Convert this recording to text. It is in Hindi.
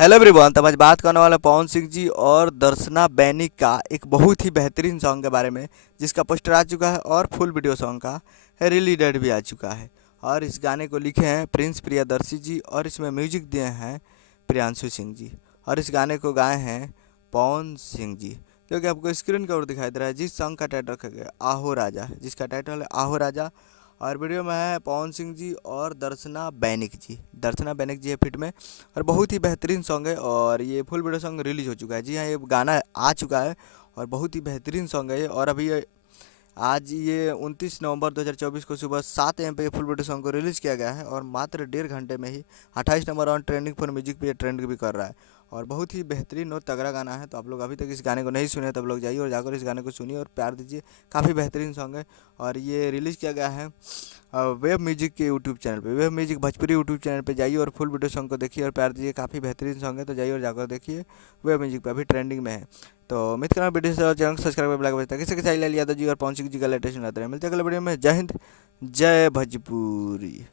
Hello everyone. तब आज बात करने वाला पवन सिंह जी और दर्शना बैनिक का एक बहुत ही बेहतरीन सॉन्ग के बारे में, जिसका पोस्टर आ चुका है और फुल वीडियो सॉन्ग का रिलीज डेट भी आ चुका है। और इस गाने को लिखे हैं प्रिंस प्रियदर्शी जी और इसमें म्यूजिक दिए हैं प्रियांशु सिंह जी। और इस गाने को गाए हैं पवन सिंह जी, जो कि आपको स्क्रीन के ऊपर दिखाई दे रहा है। जिस सॉन्ग का टाइटल रखा गया आहो राजा, जिसका टाइटल है आहो राजा। और वीडियो में है पवन सिंह जी और दर्शना बैनिक जी है फिट में। और बहुत ही बेहतरीन सॉन्ग है और ये फुल वीडियो सॉन्ग रिलीज हो चुका है। जी हाँ, ये गाना आ चुका है और बहुत ही बेहतरीन सॉन्ग है ये। और अभी आज ये 29 नवंबर 2024 को सुबह 7 AM पे ये फुल वीडियो सॉन्ग को रिलीज़ किया गया है और मात्र 1.5 घंटे में ही 28 number on trending for music पे ये ट्रेंड भी कर रहा है। और बहुत ही बेहतरीन और तगड़ा गाना है। तो आप लोग अभी तक इस गाने को नहीं सुने तब लोग जाइए और जाकर इस गाने को सुनिए और प्यार दीजिए। काफ़ी बेहतरीन सॉन्ग है। और ये रिलीज़ किया गया है वेब म्यूजिक के यूट्यूब चैनल पे, web music Bhojpuri YouTube channel पे जाइए और फुल वीडियो सॉन्ग को देखिए और प्यार दीजिए। काफ़ी बेहतरीन सॉन्ग है, तो जाइए और जाकर देखिए। वेब म्यूजिक पे अभी ट्रेंडिंग में है। तो उम्मीद करना वीडियो से चैनल को सब्सक्राइब बेल आइकन बजाते किसी के चाहिए यादव जी और पवन सिंह जी का लेटेस्ट आते रहे। मिलते हैं अगले वीडियो में। जय हिंद, जय भोजपुरी।